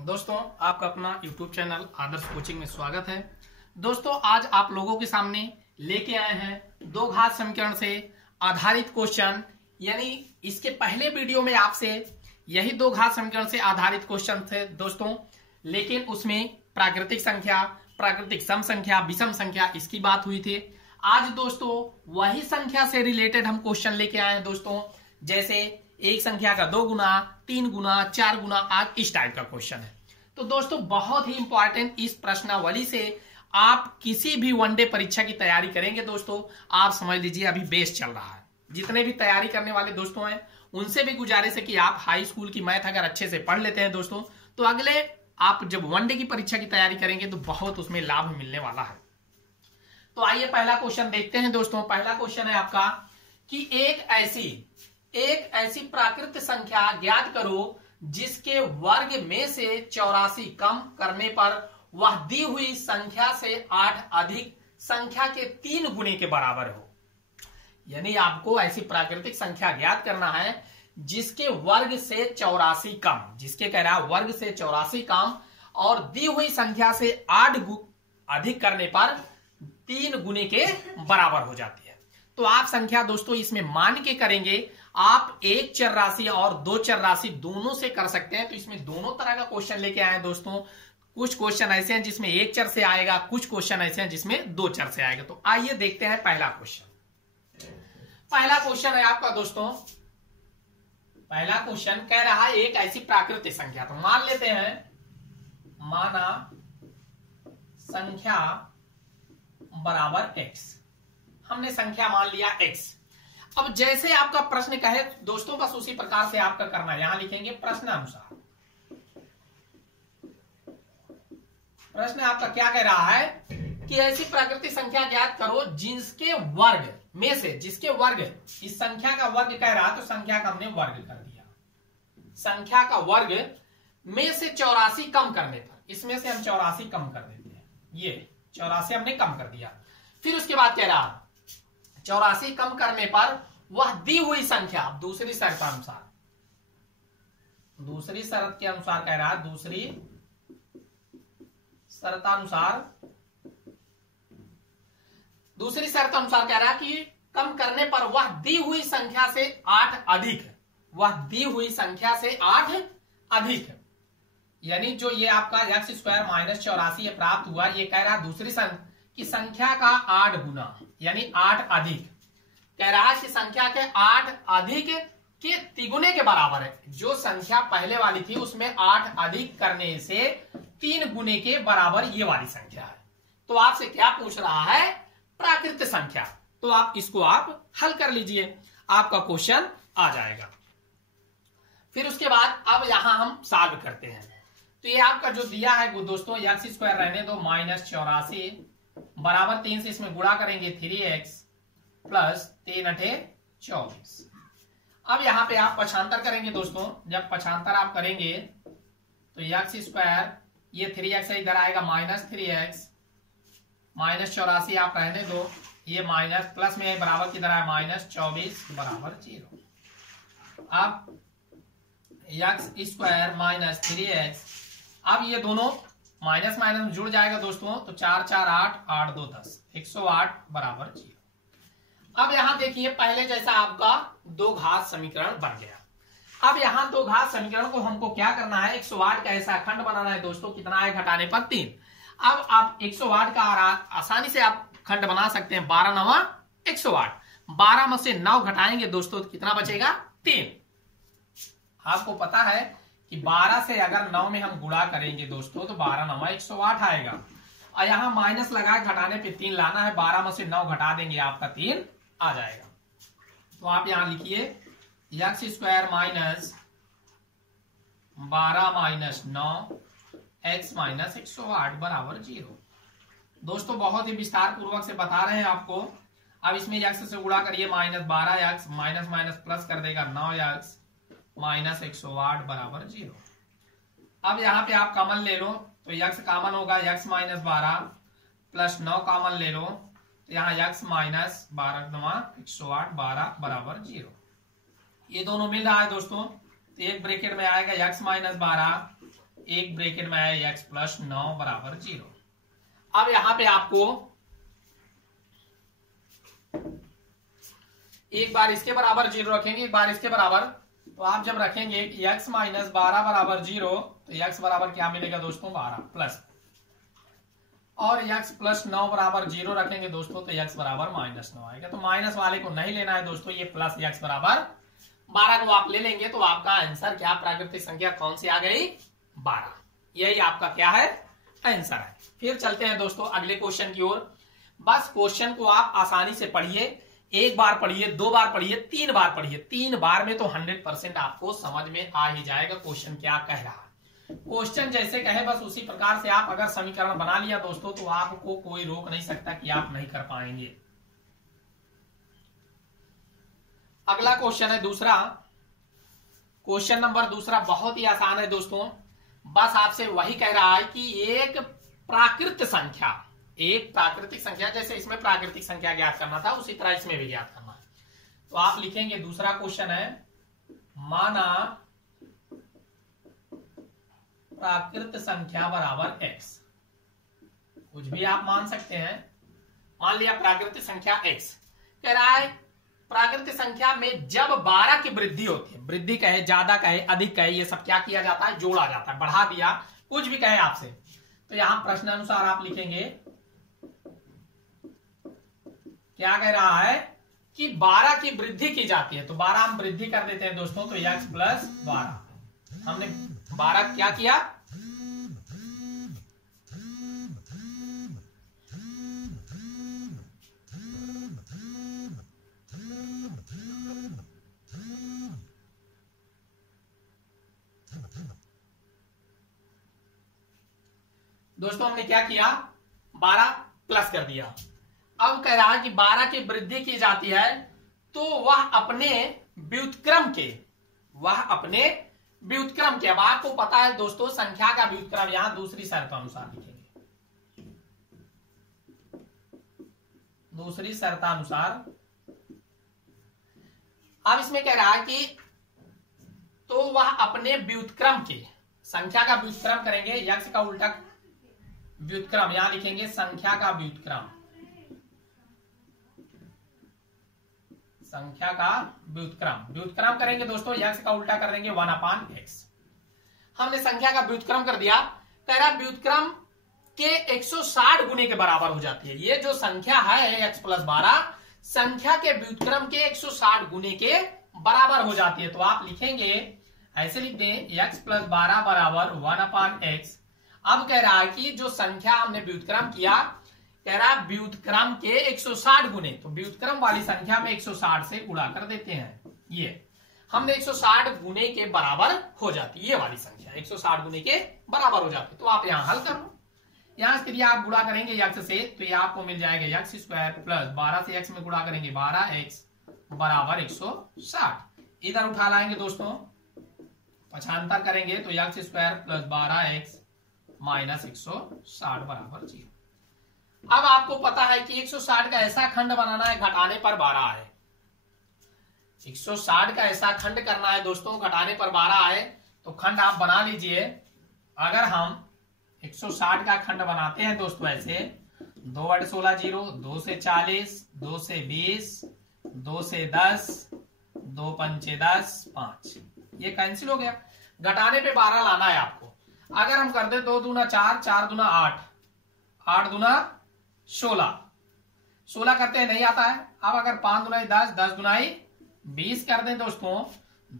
दोस्तों, आपका अपना YouTube चैनल आदर्श कोचिंग में स्वागत है। दोस्तों, आज आप लोगों के सामने लेके आए हैं दो घात समीकरण से आधारित क्वेश्चन। यानी इसके पहले वीडियो में आपसे यही दो घात समीकरण से आधारित क्वेश्चन थे दोस्तों, लेकिन उसमें प्राकृतिक संख्या, प्राकृतिक सम संख्या, विषम संख्या इसकी बात हुई थी। आज दोस्तों वही संख्या से रिलेटेड हम क्वेश्चन लेके आए हैं दोस्तों, जैसे एक संख्या का 2 गुना, 3 गुना, 4 गुना, आज इस टाइप का क्वेश्चन है। तो दोस्तों बहुत ही इंपॉर्टेंट इस प्रश्नावली से आप किसी भी वनडे परीक्षा की तैयारी करेंगे दोस्तों, आप समझ लीजिए अभी बेस चल रहा है। जितने भी तैयारी करने वाले दोस्तों हैं उनसे भी गुजारिश है कि आप हाई स्कूल की मैथ अगर अच्छे से पढ़ लेते हैं दोस्तों, तो अगले आप जब वनडे की परीक्षा की तैयारी करेंगे तो बहुत उसमें लाभ मिलने वाला है। तो आइए पहला क्वेश्चन देखते हैं दोस्तों। पहला क्वेश्चन है आपका कि एक ऐसी प्राकृत संख्या ज्ञात करो जिसके वर्ग में से 84 कम करने पर वह दी हुई संख्या से 8 अधिक संख्या के 3 गुने के बराबर हो। यानी आपको ऐसी प्राकृतिक संख्या ज्ञात करना है जिसके वर्ग से 84 कम, जिसके कह रहा है वर्ग से 84 कम और दी हुई संख्या से 8 अधिक करने पर 3 गुने के बराबर हो जाती है। तो आप संख्या दोस्तों इसमें मान के करेंगे। आप एक चर राशि और दो चर राशि दोनों से कर सकते हैं। तो इसमें दोनों तरह का क्वेश्चन लेके आए हैं दोस्तों। कुछ क्वेश्चन ऐसे हैं जिसमें एक चर से आएगा, कुछ क्वेश्चन ऐसे हैं जिसमें दो चर से आएगा। तो आइए देखते हैं पहला क्वेश्चन। पहला क्वेश्चन है आपका दोस्तों, पहला क्वेश्चन कह रहा है एक ऐसी प्राकृतिक संख्या। तो मान लेते हैं, माना संख्या बराबर x। हमने संख्या मान लिया x। अब जैसे आपका प्रश्न कहे दोस्तों बस उसी प्रकार से आपका करना है। यहां लिखेंगे प्रश्नानुसार। प्रश्न आपका क्या कह रहा है कि ऐसी प्राकृतिक संख्या ज्ञात करो जिसके वर्ग में से, जिसके वर्ग, इस संख्या का वर्ग कह रहा तो संख्या का हमने वर्ग कर दिया। संख्या का वर्ग में से 84 कम करने पर, इसमें से हम 84 कम कर देते हैं। ये 84 हमने कम कर दिया। फिर उसके बाद कह रहा 84 कम करने पर वह दी हुई संख्या, दूसरी शर्त के अनुसार, दूसरी शर्त के अनुसार कह रहा, दूसरी शर्त अनुसार कह रहा कि कम करने पर वह दी हुई संख्या से 8 अधिक, वह दी हुई संख्या से 8 अधिक। यानी जो ये आपका x स्क्वायर माइनस 84 ये प्राप्त हुआ, ये कह रहा दूसरी की संख्या का 8 गुना, यानी 8 अधिक। कह रहा है कि संख्या के 8 अधिक के तिगुने के बराबर है। जो संख्या पहले वाली थी उसमें 8 अधिक करने से 3 गुने के बराबर ये वाली संख्या है। तो आपसे क्या पूछ रहा है? प्राकृत संख्या। तो आप इसको आप हल कर लीजिए, आपका क्वेश्चन आ जाएगा। फिर उसके बाद अब यहां हम सॉल्व करते हैं। तो ये आपका जो दिया है वो दोस्तों x स्क्वायर रहने दो माइनस 84 बराबर 3 से इसमें गुणा करेंगे 3x प्लस 3 अठे 24। अब यहां पे आप पक्षांतर करेंगे दोस्तों। जब पक्षांतर आप करेंगे तो x स्क्वायर, ये 3x इधर आएगा माइनस 3x, माइनस 84 आप रहने दो, ये माइनस प्लस में बराबर किधर आया माइनस 24 बराबर 0। अब x स्क्वायर माइनस 3x, अब ये दोनों माइनस माइनस में जुड़ जाएगा दोस्तों। तो 4 4 8 8 2 10, 108 बराबर 0। अब यहां देखिए पहले जैसा आपका दो घात समीकरण बन गया। अब यहां दो घात समीकरण को हमको क्या करना है, 108 का ऐसा खंड बनाना है दोस्तों। कितना है घटाने पर 3। अब आप 108 का आसानी से आप खंड बना सकते हैं। 12 9 108, 12 में से 9 घटाएंगे दोस्तों तो कितना बचेगा 3। आपको पता है कि 12 से अगर 9 में हम गुणा करेंगे दोस्तों तो 12 9 108 आएगा। और यहां माइनस लगाए घटाने पे 3 लाना है। 12 में से 9 घटा देंगे आपका 3 आ जाएगा। तो आप यहां लिखिए x square minus 12 minus 9 x minus 108 बराबर 0। दोस्तों बहुत ही विस्तार पूर्वक से बता रहे हैं आपको। अब इसमें x से गुणा करिए minus 12x, minus minus plus कर देगा 9x माइनस 108 बराबर 0। अब यहां पे आप कॉमन ले लो तो x कॉमन होगा, x माइनस 12 प्लस 9 कॉमन ले लो तो यहाँ x माइनस 12 9 108 12 बराबर 0। ये दोनों मिल रहा है दोस्तों। तो एक ब्रैकेट में आएगा x माइनस 12 एक ब्रैकेट में आया x प्लस 9 बराबर 0। अब यहां पे आपको एक बार इसके बराबर 0 रखेंगे, एक बार इसके बराबर, तो आप जब रखेंगे x माइनस 12 बराबर 0 तो x बराबर क्या मिलेगा दोस्तों 12 प्लस, और x प्लस 9 बराबर 0 रखेंगे दोस्तों तो x बराबर माइनस 9 आएगा। तो माइनस वाले को नहीं लेना है दोस्तों, ये प्लस x बराबर 12 को आप ले लेंगे तो आपका आंसर क्या, प्राकृतिक संख्या कौन सी आ गई 12। यही आपका क्या है आंसर है। फिर चलते हैं दोस्तों अगले क्वेश्चन की ओर। बस क्वेश्चन को आप आसानी से पढ़िए, एक बार पढ़िए, दो बार पढ़िए, तीन बार पढ़िए, 3 बार में तो 100% आपको समझ में आ ही जाएगा क्वेश्चन क्या कह रहा है। क्वेश्चन जैसे कहे बस उसी प्रकार से आप अगर समीकरण बना लिया दोस्तों तो आपको कोई रोक नहीं सकता कि आप नहीं कर पाएंगे। अगला क्वेश्चन है दूसरा, क्वेश्चन नंबर दूसरा बहुत ही आसान है दोस्तों। बस आपसे वही कह रहा है कि एक प्राकृतिक संख्या, एक प्राकृतिक संख्या, जैसे इसमें प्राकृतिक संख्या ज्ञात करना था उसी तरह इसमें भी ज्ञात करना है। तो आप लिखेंगे दूसरा क्वेश्चन है, माना प्राकृतिक संख्या बराबर x, कुछ भी आप मान सकते हैं। मान लिया प्राकृतिक संख्या x, कह रहा है प्राकृतिक संख्या में जब 12 की वृद्धि होती है, वृद्धि कहे, ज्यादा कहे, अधिक कहे, ये सब क्या किया जाता है, जोड़ा जाता है, बढ़ा दिया, कुछ भी कहे आपसे। तो यहां प्रश्नानुसार आप लिखेंगे क्या कह रहा है कि 12 की वृद्धि की जाती है, तो 12 हम वृद्धि कर देते हैं दोस्तों, तो x प्लस 12, हमने 12 क्या किया, दोस्तों हमने क्या किया 12 प्लस कर दिया। अब कह रहा है कि 12 की वृद्धि की जाती है तो वह अपने व्युत्क्रम के, वह अपने व्युत्क्रम के, अब आपको पता है दोस्तों संख्या का व्युत्क्रम यहां दूसरी शर्त अनुसार लिखेंगे, दूसरी शर्तानुसार। अब इसमें कह रहा है कि तो वह अपने व्युत्क्रम के, संख्या का व्युत्क्रम करेंगे, यक्ष का उल्टा व्युत्क्रम, यहां लिखेंगे संख्या का व्युत्क्रम, संख्या का व्युत्क्रम, व्युत्क्रम करेंगे दोस्तों, यक्ष का उल्टा कर देंगे 1/x। हमने संख्या का व्युत्क्रम कर दिया, कह रहा व्युत्क्रम के 160 गुने के बराबर हो जाती है। ये जो संख्या है x प्लस 12 संख्या के व्युत्क्रम के 160 गुने के बराबर हो जाती है। तो आप लिखेंगे ऐसे लिख दें x प्लस 12 बराबर 1/x। अब कह रहा है कि जो संख्या हमने व्युत्क्रम किया, कह रहा है व्युत्क्रम के 160 गुने, तो व्युत्क्रम वाली संख्या में 160 से गुणा कर देते हैं, ये हमने 160 गुने के बराबर हो जाती है, ये वाली संख्या 160 गुने के बराबर हो जाती है। तो आप यहां हल करो, यहां से आप गुणा करेंगे x से तो ये आपको मिल जाएगा x स्क्वायर प्लस 12 से x में गुणा करेंगे 12x बराबर 160। इधर उठा लाएंगे दोस्तों, पक्षांतर करेंगे तो x square plus 12x minus 160 बराबर 0। अब आपको पता है कि 160 का ऐसा खंड बनाना है घटाने पर 12 है, 160 का ऐसा खंड करना है दोस्तों घटाने पर 12 है। तो खंड आप बना लीजिए, अगर हम 160 का खंड बनाते हैं दोस्तों ऐसे 2/16 0, 2 से 40, 2 से 20, 2 से 10, 2 पंचे 10, 5, ये कैंसिल हो गया। घटाने पे 12 लाना है आपको। अगर हम कर दे 2 दूना 4, 4 दूना 8, 8 दूना 16, 16 करते हैं नहीं आता है। अब अगर 5 दुनाई 10, 10 दुनाई 20 कर दें दोस्तों,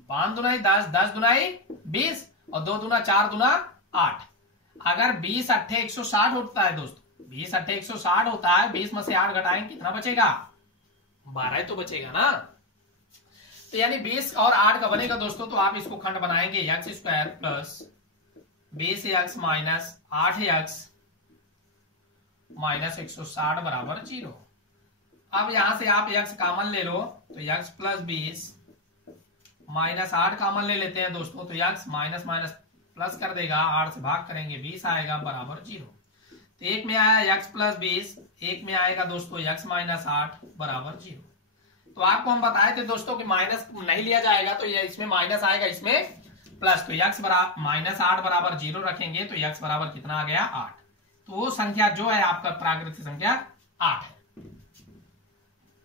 5 दुनाई 10, 10 दुनाई 20 और 2 दूना 4 दूना 8। अगर 20 अट्ठे 160 होता है दोस्तों, 20 अट्ठे 160 होता है, 20 में से 8 घटाएंगे कितना बचेगा 12 तो बचेगा ना। तो यानी 20 और 8 का बनेगा दोस्तों। तो आप इसको खंड बनाएंगे x square plus 20x minus 8x minus 160 बराबर 0। अब यहां से आप x कॉमन ले लो तो x प्लस 20 माइनस 8 कॉमन ले लेते हैं दोस्तों, तो x माइनस माइनस प्लस कर देगा, 8 से भाग करेंगे 20 आएगा बराबर 0। तो एक में आया x प्लस 20, एक में आएगा दोस्तों x माइनस 8 बराबर 0। तो आपको हम बताए थे दोस्तों कि माइनस नहीं लिया जाएगा तो ये इसमें माइनस आएगा, इसमें प्लस, तो x बराबर -8 बराबर 0 रखेंगे तो x बराबर कितना आ गया 8। तो वो संख्या जो है आपका प्राकृतिक संख्या 8 है।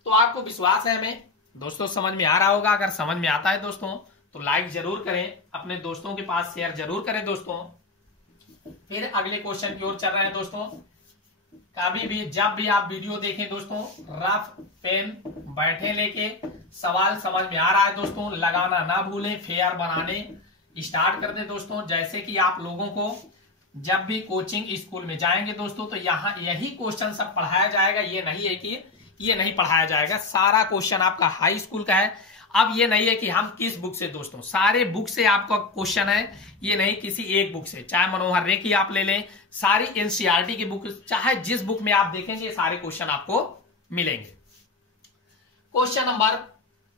तो आपको विश्वास है हमें दोस्तों समझ में आ रहा होगा। अगर समझ में आता है दोस्तों तो लाइक जरूर करें, अपने दोस्तों के पास शेयर जरूर करें दोस्तों। फिर अगले क्वेश्चन की ओर चल रहे हैं दोस्तों। कभी भी जब भी आप वीडियो देखें दोस्तों, रफ पेन बैठे लेके, सवाल समझ में आ रहा है दोस्तों, लगाना ना भूलें, फेयर बनाने स्टार्ट कर दें दोस्तों। जैसे कि आप लोगों को जब भी कोचिंग स्कूल में जाएंगे दोस्तों तो यहाँ यही क्वेश्चन सब पढ़ाया जाएगा। ये नहीं है कि ये नहीं पढ़ाया जाएगा, सारा क्वेश्चन आपका हाई स्कूल का है। अब ये नहीं है कि हम किस बुक से दोस्तों, सारे बुक से आपका क्वेश्चन है, ये नहीं किसी एक बुक से। चाहे मनोहर रे की आप ले लें, सारी एनसीईआरटी की बुक, चाहे जिस बुक में आप देखेंगे सारे क्वेश्चन आपको मिलेंगे। क्वेश्चन नंबर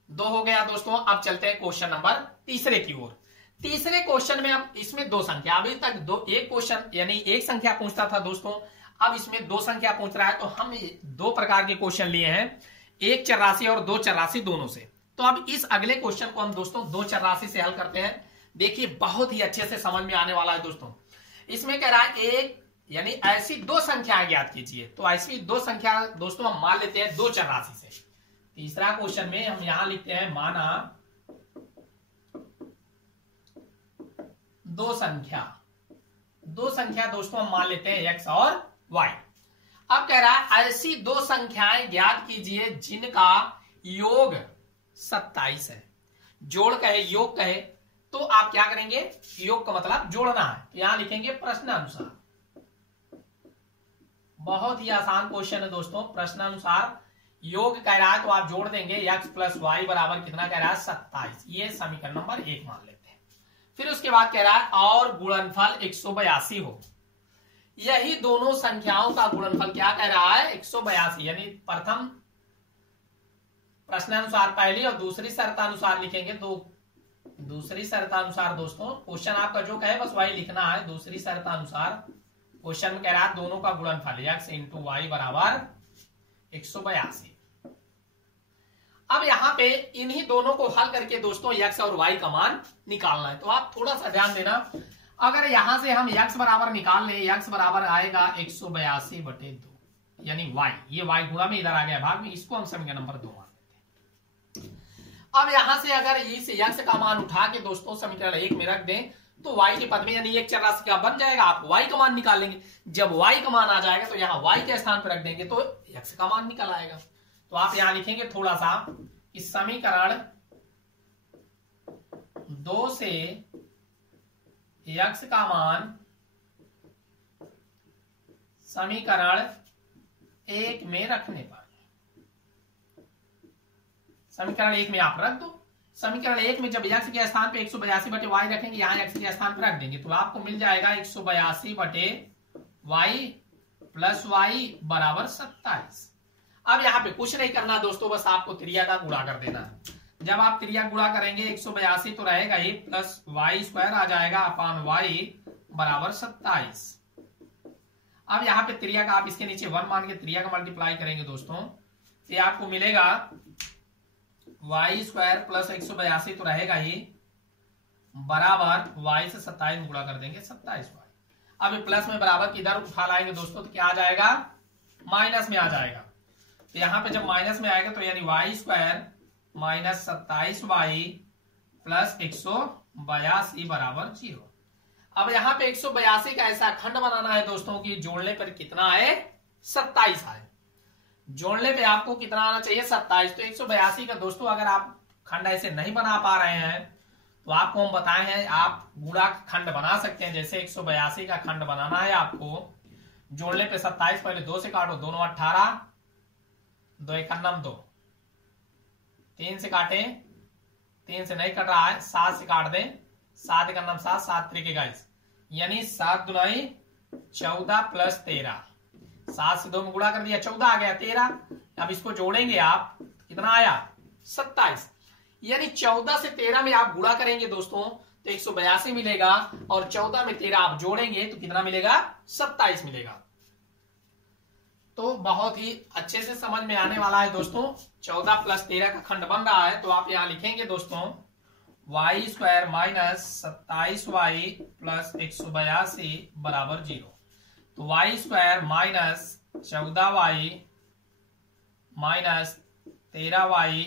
2 हो गया दोस्तों। अब चलते हैं क्वेश्चन नंबर तीसरे की ओर। तीसरे क्वेश्चन में अब इसमें 2 संख्या, अभी तक एक क्वेश्चन यानी एक संख्या पूछता था दोस्तों, अब इसमें 2 संख्या पूछ रहा है। तो हम 2 प्रकार के क्वेश्चन लिए हैं, एक चरराशि और 2 चरराशि दोनों से। तो अब इस अगले क्वेश्चन को हम दोस्तों 2 चरराशि से हल करते हैं। देखिए बहुत ही अच्छे से समझ में आने वाला है दोस्तों। इसमें कह रहा है एक यानी ऐसी 2 संख्याएं ज्ञात कीजिए। तो ऐसी 2 संख्या दोस्तों हम मान लेते हैं 2 चरराशि से। तीसरा क्वेश्चन में हम यहां लिखते हैं माना 2 संख्या दोस्तों हम मान लेते हैं x और y। अब कह रहा है ऐसी 2 संख्याएं ज्ञात कीजिए जिनका योग 27 है। जोड़ कहे योग कहे तो आप क्या करेंगे, योग का मतलब जोड़ना है, तो यहां लिखेंगे प्रश्नानुसार। बहुत ही आसान क्वेश्चन है दोस्तों। प्रश्नानुसार योग कह रहा है तो आप जोड़ देंगे x + y बराबर कितना कह रहा है 27। ये समीकरण नंबर 1 मान लेते हैं। फिर उसके बाद कह रहा है और गुणनफल 182 हो। यही दोनों संख्याओं का गुणनफल क्या कह रहा है 182, यानी प्रथम प्रश्नानुसार पहली और दूसरी शर्तानुसार लिखेंगे। तो दूसरी शर्तानुसार दोस्तों क्वेश्चन आपका जो कहे बस वही लिखना है। दूसरी शर्तानुसार क्वेश्चन में कह रहा है दोनों का गुणनफल x × y बराबर 182। अब यहां पे इन्हीं दोनों को हल करके दोस्तों x और y का मान निकालना है। तो आप थोड़ा सा ध्यान देना, अगर यहां से हम x बराबर निकाल लें, x बराबर आएगा 182/2 यानी y, ये y गुणा में इधर आ गया भाग में, इसको हम समीकरण नंबर 2 मान लेते हैं। अब यहां से अगर इस x का मान उठा के दोस्तों समीकरण 1 में रख दें तो y के पद में यानी एक चरराशि का बन जाएगा। आप y का मान निकाल लेंगे, जब y का मान आ जाएगा तो यहाँ y के स्थान पर रख देंगे तो x का मान निकल आएगा। तो आप यहां लिखेंगे थोड़ा सा इस समीकरण 2 से x का मान समीकरण 1 में रखने पर, समीकरण 1 में आप रख दो। समीकरण 1 में जब x के स्थान पे 182/y रखेंगे, यहाँ x के स्थान पर रख देंगे तो आपको मिल जाएगा 182/y + y बराबर 27। अब यहाँ पे कुछ नहीं करना दोस्तों, बस आपको त्रिज्या का गुणा कर देना है। जब आप त्रिज्या गुणा करेंगे 182 तो रहेगा ही, प्लस y² आ जाएगा अपान y बराबर 27। अब यहाँ पे त्रिज्या का आप इसके नीचे 1 मान के त्रिज्या का मल्टीप्लाई करेंगे दोस्तों, ये आपको मिलेगा y² + 182 तो रहेगा ही बराबर y से 27 गुणा कर देंगे 27y। अब प्लस में बराबर की इधर उठा लाएंगे दोस्तों तो क्या आ जाएगा, माइनस में आ जाएगा। तो यहाँ पे जब माइनस में आएगा तो यानी y² - 27y + 182 बराबर 0। अब यहाँ पे 182 का ऐसा खंड बनाना है दोस्तों कि जोड़ने पर कितना आए 27 आए। जोड़ने पे आपको कितना आना चाहिए 27। तो 182 का दोस्तों अगर आप खंड ऐसे नहीं बना पा रहे हैं तो आपको हम बताए हैं आप गुणा खंड बना सकते हैं। जैसे 182 का खंड बनाना है आपको, जोड़ने पे 27 पहले 2 से काटो, 2 × 9 = 18, 2 × 1 = 2, 3 से काटे, 3 से नहीं कट रहा है, 7 से काट दें, 7 × 1 = 7, 7 × 3 = 21 यानी 7 × 2 = 14 + 13, 7 से 2 में गुणा कर दिया 14 आ गया 13। अब इसको जोड़ेंगे आप कितना आया 27, यानी 14 से 13 में आप गुणा करेंगे दोस्तों तो 182 मिलेगा और 14 में 13 आप जोड़ेंगे तो कितना मिलेगा 27 मिलेगा। तो बहुत ही अच्छे से समझ में आने वाला है दोस्तों। 14 + 13 का खंड बन रहा है तो आप यहां लिखेंगे दोस्तों Y square minus 27y plus 182 बराबर 0। तो Y square minus 14y minus 13y,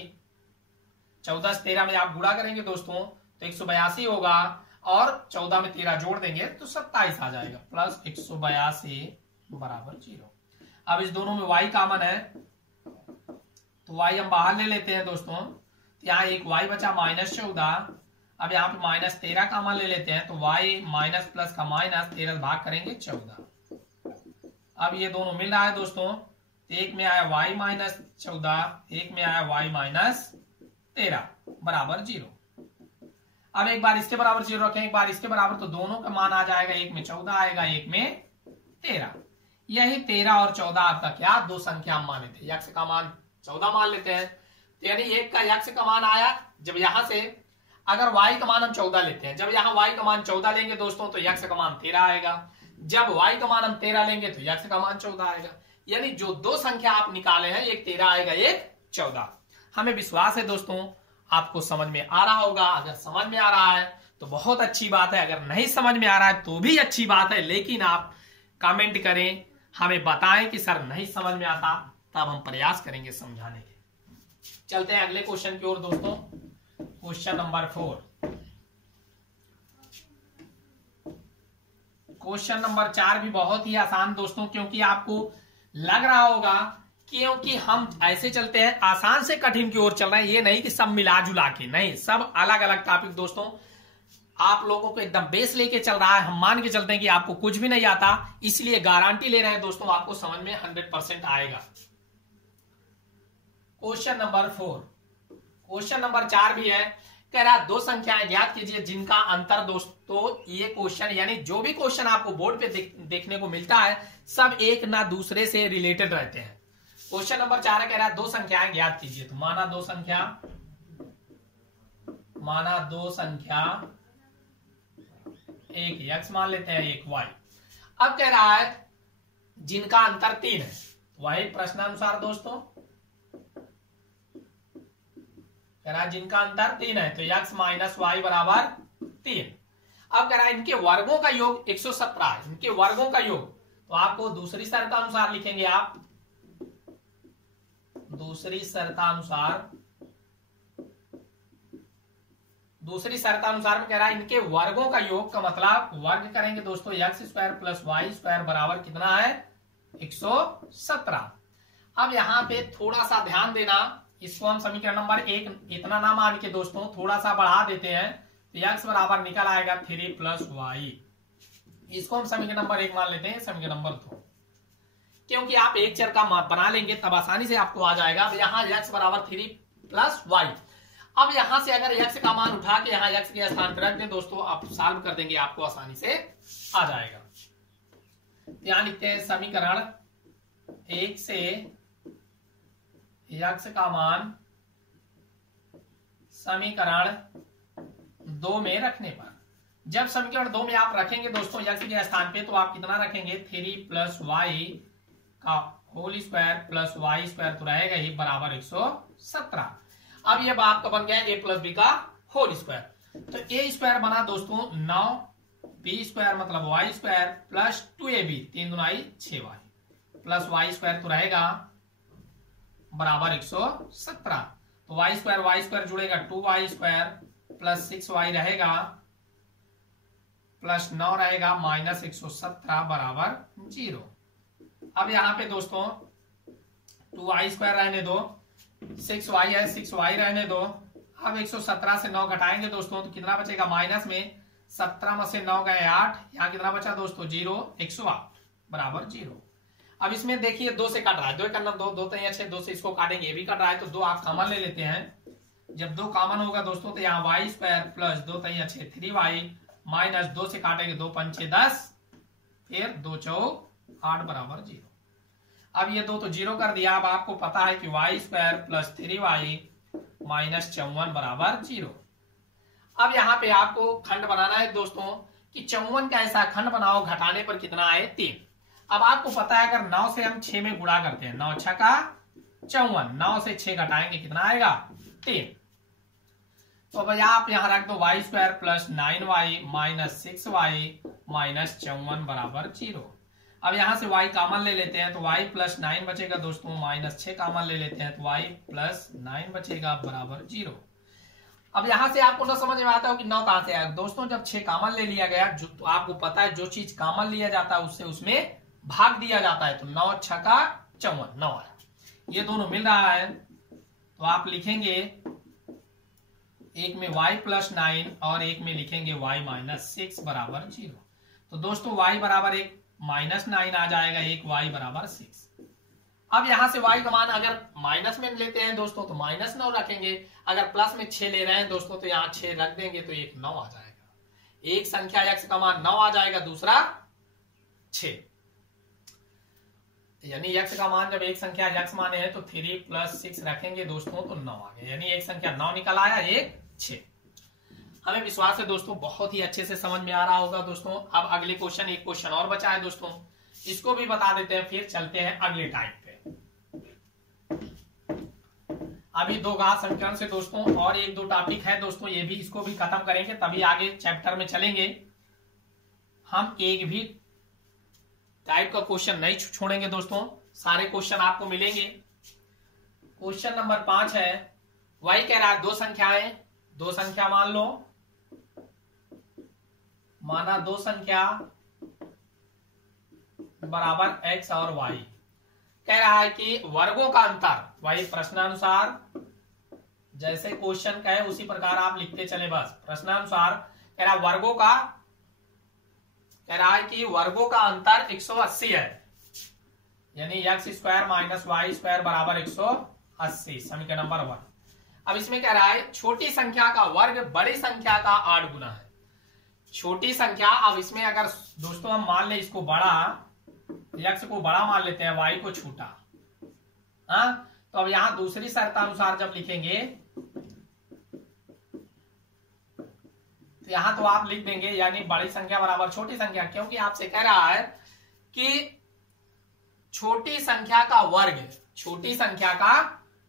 14 से 13 में आप गुणा करेंगे दोस्तों तो 182 होगा, और 14 में 13 जोड़ देंगे तो 27 आ जाएगा, प्लस 182 बराबर 0। अब इस दोनों में y कॉमन है तो y हम बाहर ले लेते हैं दोस्तों, यहाँ एक y बचा माइनस 14। अब यहाँ पे माइनस 13 कॉमन ले लेते हैं तो y माइनस प्लस का माइनस 13 भाग करेंगे 14। अब ये दोनों मिल रहा है दोस्तों, तो एक में आया y माइनस 14, एक में आया y माइनस 13 बराबर 0। अब एक बार इसके बराबर 0 रखें, एक बार इसके बराबर, तो दोनों का मान आ जाएगा, एक में 14 आएगा, एक में 13। यही 13 और 14 आपका क्या दो संख्या हम माने थे, यक्ष का मान 14 मान लेते हैं, तो यानी एक का यक्ष का मान आया। जब यहां से अगर y का मान हम 14 लेते हैं, जब यहाँ y का मान 14 लेंगे दोस्तों तो यक्ष का मान 13 आएगा, जब y का मान हम 13 लेंगे तो यक्ष का मान 14 आएगा। यानी जो दो संख्या आप निकाले हैं, एक 13 आएगा, एक 14। हमें विश्वास है दोस्तों आपको समझ में आ रहा होगा। अगर समझ में आ रहा है तो बहुत अच्छी बात है, अगर नहीं समझ में आ रहा है तो भी अच्छी बात है, लेकिन आप कमेंट करें, हमें बताएं कि सर नहीं समझ में आता, तब हम प्रयास करेंगे समझाने के। चलते हैं अगले क्वेश्चन की ओर दोस्तों, क्वेश्चन नंबर 4। क्वेश्चन नंबर 4 भी बहुत ही आसान दोस्तों, क्योंकि आपको लग रहा होगा क्योंकि हम ऐसे चलते हैं आसान से कठिन की ओर चल रहे हैं, ये नहीं कि सब मिला जुला के, नहीं, सब अलग अलग टॉपिक दोस्तों आप लोगों को एकदम बेस लेके चल रहा है। हम मान के चलते हैं कि आपको कुछ भी नहीं आता, इसलिए गारंटी ले रहे हैं दोस्तों आपको समझ में 100% आएगा। क्वेश्चन नंबर 4, क्वेश्चन नंबर 4 भी है, कह रहा दो संख्याएं ज्ञात कीजिए जिनका अंतर दोस्तों, ये क्वेश्चन यानी जो भी क्वेश्चन आपको बोर्ड पे देखने को मिलता है सब एक ना दूसरे से रिलेटेड रहते हैं। क्वेश्चन नंबर 4 कह रहा है दो संख्याएं ज्ञात कीजिए, तो माना दो संख्या एक x मान लेते हैं, एक y। अब कह रहा है जिनका अंतर 3 है, वही प्रश्नानुसार दोस्तों कह रहा है जिनका अंतर 3 है, तो x माइनस वाई बराबर 3। अब कह रहा है इनके वर्गों का योग 117 है, इनके वर्गों का योग, तो आपको दूसरी शर्तानुसार लिखेंगे, आप दूसरी शर्तानुसार में कह रहा है इनके वर्गों का योग का मतलब वर्ग करेंगे दोस्तों x square plus Y square बराबर कितना है 117। अब यहाँ पे थोड़ा सा ध्यान देना, इसको हम समीकरण नंबर 1 इतना ना मान के दोस्तों थोड़ा सा बढ़ा देते हैं, तो x बराबर निकल आएगा 3 प्लस वाई, इसको हम समीकरण नंबर 1 मान लेते हैं, समीकरण नंबर 2, क्योंकि आप एक चर का मान बना लेंगे तब आसानी से आपको आ जाएगा। अब यहाँ x बराबर 3 प्लस वाई, अब यहां से अगर x का मान उठा के यहाँ x के स्थान पर रख दें दोस्तों, आप सॉल्व कर देंगे, आपको आसानी से आ जाएगा। यहाँ लिखते हैं समीकरण 1 से x का मान समीकरण 2 में रखने पर, जब समीकरण 2 में आप रखेंगे दोस्तों x के स्थान पे, तो आप कितना रखेंगे 3 प्लस वाई का whole square plus Y square तो रहेगा ही बराबर 117। अब ये आपका बन गया a प्लस बी का होल स्क्वायर, तो a स्क्वायर बना दोस्तों 9, b स्क्वायर मतलब y square plus 2ab 3 दूनाई 6y plus y square तो रहेगा बराबर 117। तो y स्क्वायर जुड़ेगा 2y स्क्वायर प्लस 6y रहेगा प्लस 9 रहेगा माइनस 117 बराबर 0। अब यहाँ पे दोस्तों 2y स्क्वायर रहने दो, 6y है 6y रहने दो। अब 117 से 9 घटाएंगे दोस्तों तो कितना बचेगा माइनस में, 17 में से 9 गए 8, यहाँ कितना बचा दोस्तों 0, 108 बराबर 0। अब इसमें देखिए 2 से काट रहा है, 2 का 2, 2 3 6, 2 से इसको काटेंगे, ये भी काट रहा है, तो 2 आप कॉमन ले लेते हैं। जब 2 कॉमन होगा दोस्तों तो यहाँ Y square plus 2 3 6 3y minus 2 से काटेंगे 2 5 6 10, फिर 2 4 8 बराबर 0। अब ये 2 तो 0 कर दिया। अब आपको पता है कि Y square plus 3y minus 54 बराबर 0। अब यहाँ पे आपको खंड बनाना है दोस्तों कि 54 का ऐसा खंड बनाओ घटाने पर कितना आए 3। अब आपको पता है अगर 9 से हम 6 में गुणा करते हैं, 9 6 का 54, 9 से 6 घटाएंगे कितना आएगा 3। तो अब आप यहाँ रख दो Y square plus 9y minus 6y minus 54 बराबर 0। अब यहां से y कॉमन ले लेते हैं तो y प्लस 9 बचेगा दोस्तों, माइनस 6 कॉमन ले लेते हैं तो y प्लस 9 बचेगा बराबर 0। अब यहां से आपको ना समझ में आता हो कि 9 कहां से आया दोस्तों, जब 6 कॉमन ले लिया गया जो तो आपको पता है जो चीज कॉमन लिया जाता है उससे उसमें भाग दिया जाता है, तो 9 छका 54 9 आया। ये दोनों मिल रहा है तो आप लिखेंगे एक में y प्लस 9 और एक में लिखेंगे y माइनस 6 बराबर 0। तो दोस्तों y बराबर एक माइनस 9 आ जाएगा, एक y बराबर 6। अब यहां से y का मान अगर माइनस में लेते हैं दोस्तों तो माइनस 9 रखेंगे, अगर प्लस में 6 ले रहे हैं दोस्तों तो यहाँ 6 रख देंगे तो एक 9 आ जाएगा। एक संख्या x का मान 9 आ जाएगा, दूसरा 6, यानी x का मान जब एक संख्या x माने है तो 3 प्लस 6 रखेंगे दोस्तों तो 9 आ गया, यानी एक संख्या 9 निकल आया, एक 6। हमें विश्वास है दोस्तों बहुत ही अच्छे से समझ में आ रहा होगा दोस्तों। अब अगले क्वेश्चन, एक क्वेश्चन और बचा है दोस्तों, इसको भी बता देते हैं, फिर चलते हैं अगले टाइप पे। अभी दो घात समीकरण से दोस्तों और एक दो टॉपिक है दोस्तों, ये भी इसको भी खत्म करेंगे तभी आगे चैप्टर में चलेंगे। हम एक भी टाइप का क्वेश्चन नहीं छोड़ेंगे दोस्तों, सारे क्वेश्चन आपको मिलेंगे। क्वेश्चन नंबर 5 है, y कह रहा है दो संख्याएं, दो संख्या मान लो, माना दो संख्या बराबर x और y, कह रहा है कि वर्गों का अंतर, वही प्रश्नानुसार जैसे क्वेश्चन का है उसी प्रकार आप लिखते चले, बस प्रश्नानुसार कह रहा है वर्गों का, कह रहा है कि वर्गों का अंतर 180 है, यानी x square minus Y square बराबर 180, समीकरण नंबर 1। अब इसमें कह रहा है छोटी संख्या का वर्ग बड़ी संख्या का 8 गुना है। छोटी संख्या, अब इसमें अगर दोस्तों हम मान ले इसको बड़ा, x को बड़ा मान लेते हैं, y को छोटा, हाँ, तो अब यहां दूसरी शर्त अनुसार जब लिखेंगे तो यहां तो आप लिख देंगे यानी बड़ी संख्या बराबर छोटी संख्या, क्योंकि आपसे कह रहा है कि छोटी संख्या का वर्ग, छोटी संख्या का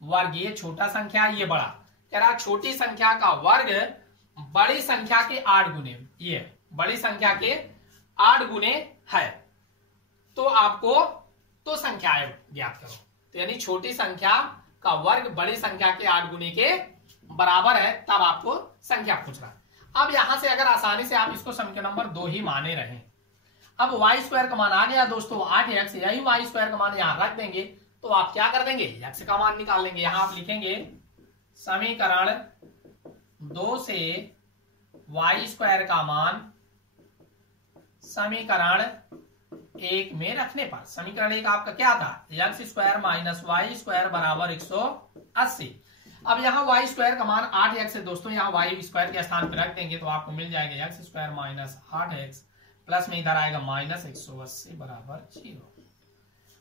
वर्ग, ये छोटा संख्या ये बड़ा, कह रहा है छोटी संख्या का वर्ग बड़ी संख्या के 8 गुने, ये बड़ी संख्या के 8 गुने है, तो आपको तो संख्याएं ज्ञात करो। तो यानी छोटी संख्या का वर्ग बड़ी संख्या के 8 गुने के बराबर है, तब आपको संख्या पूछ रहा है। अब यहां से अगर आसानी से आप इसको समीकरण नंबर 2 ही माने रहे, अब वाई स्क्वायर का मान आ गया दोस्तों 8x, यही वाई स्क्वायर का मान यहां रख देंगे तो आप क्या कर देंगे, x का मान निकाल लेंगे। यहां आप लिखेंगे समीकरण 2 से वाई स्क्वायर का मान समीकरण 1 में रखने पर, समीकरण 1 आपका क्या था, x square minus Y square बराबर 180। अब यहाँ वाई स्क्वायर का मान 8x है दोस्तों, यहाँ वाई स्क्वायर के स्थान पर रख देंगे तो आपको मिल जाएगा x square minus 8x plus में इधर आएगा माइनस 180 बराबर 0।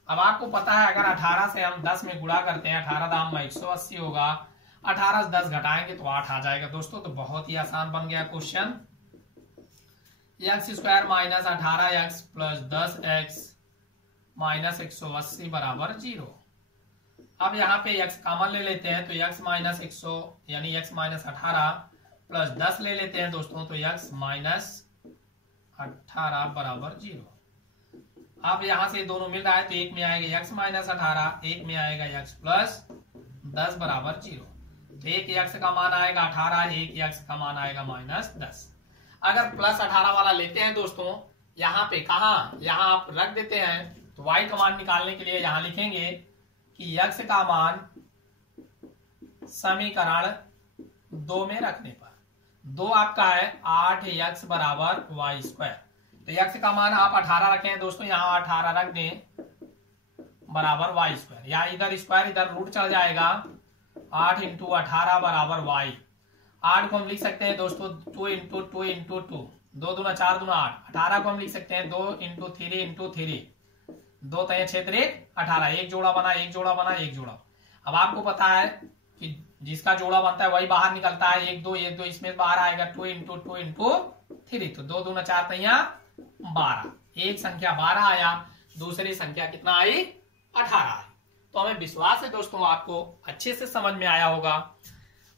अब आपको पता है अगर 18 से हम 10 में गुणा करते हैं, 18 दाम में 180 होगा, 18 से 10 घटाएंगे तो 8 आ जाएगा दोस्तों। तो बहुत ही आसान बन गया question, x square minus 18x plus 10x minus 180 बराबर 0। अब यहाँ पे x कॉमन ले लेते हैं तो x माइनस 100 यानी x माइनस 18 प्लस 10 ले लेते हैं दोस्तों तो x माइनस 18 बराबर 0। अब यहां से दोनों मिल रहा है तो एक में आएगा x माइनस 18, एक में आएगा x प्लस 10 बराबर 0। तो एक x का मान आएगा 18, एक x का मान आएगा माइनस 10। अगर प्लस 18 वाला लेते हैं दोस्तों, यहाँ पे कहा, यहाँ आप रख देते हैं तो y का मान निकालने के लिए यहाँ लिखेंगे कि x का मान समीकरण 2 में रखने पर, 2 आपका है 8x बराबर वाई स्क्वायर, तो x का मान आप 18 रखें दोस्तों, यहाँ 18 रख दें बराबर वाई स्क्वायर, या इधर स्क्वायर इधर रूट चल जाएगा, 8 इंटू 18 बराबर वाई। 8 को हम लिख सकते हैं दोस्तों 2 इंटू 2 इंटू 2, 2 दूना 4 दूना 8। 18 को हम लिख सकते हैं 2 इंटू 3 इंटू 3, 2 तय 6 18, एक जोड़ा बना, एक जोड़ा बना, एक जोड़ा। अब आपको पता है कि जिसका जोड़ा बनता है वही बाहर निकलता है, 1 2 1 2 इसमें बाहर आएगा 2 इंटू 2 इंटू 3, तो 2 दूना 4 तैया 12, एक संख्या 12 आया, दूसरी संख्या कितना आई 18 आई। तो हमें विश्वास है दोस्तों आपको अच्छे से समझ में आया होगा।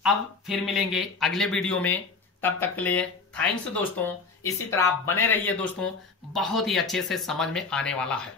अब फिर मिलेंगे अगले वीडियो में, तब तक के लिए थैंक्स दोस्तों। इसी तरह आप बने रहिए दोस्तों, बहुत ही अच्छे से समझ में आने वाला है।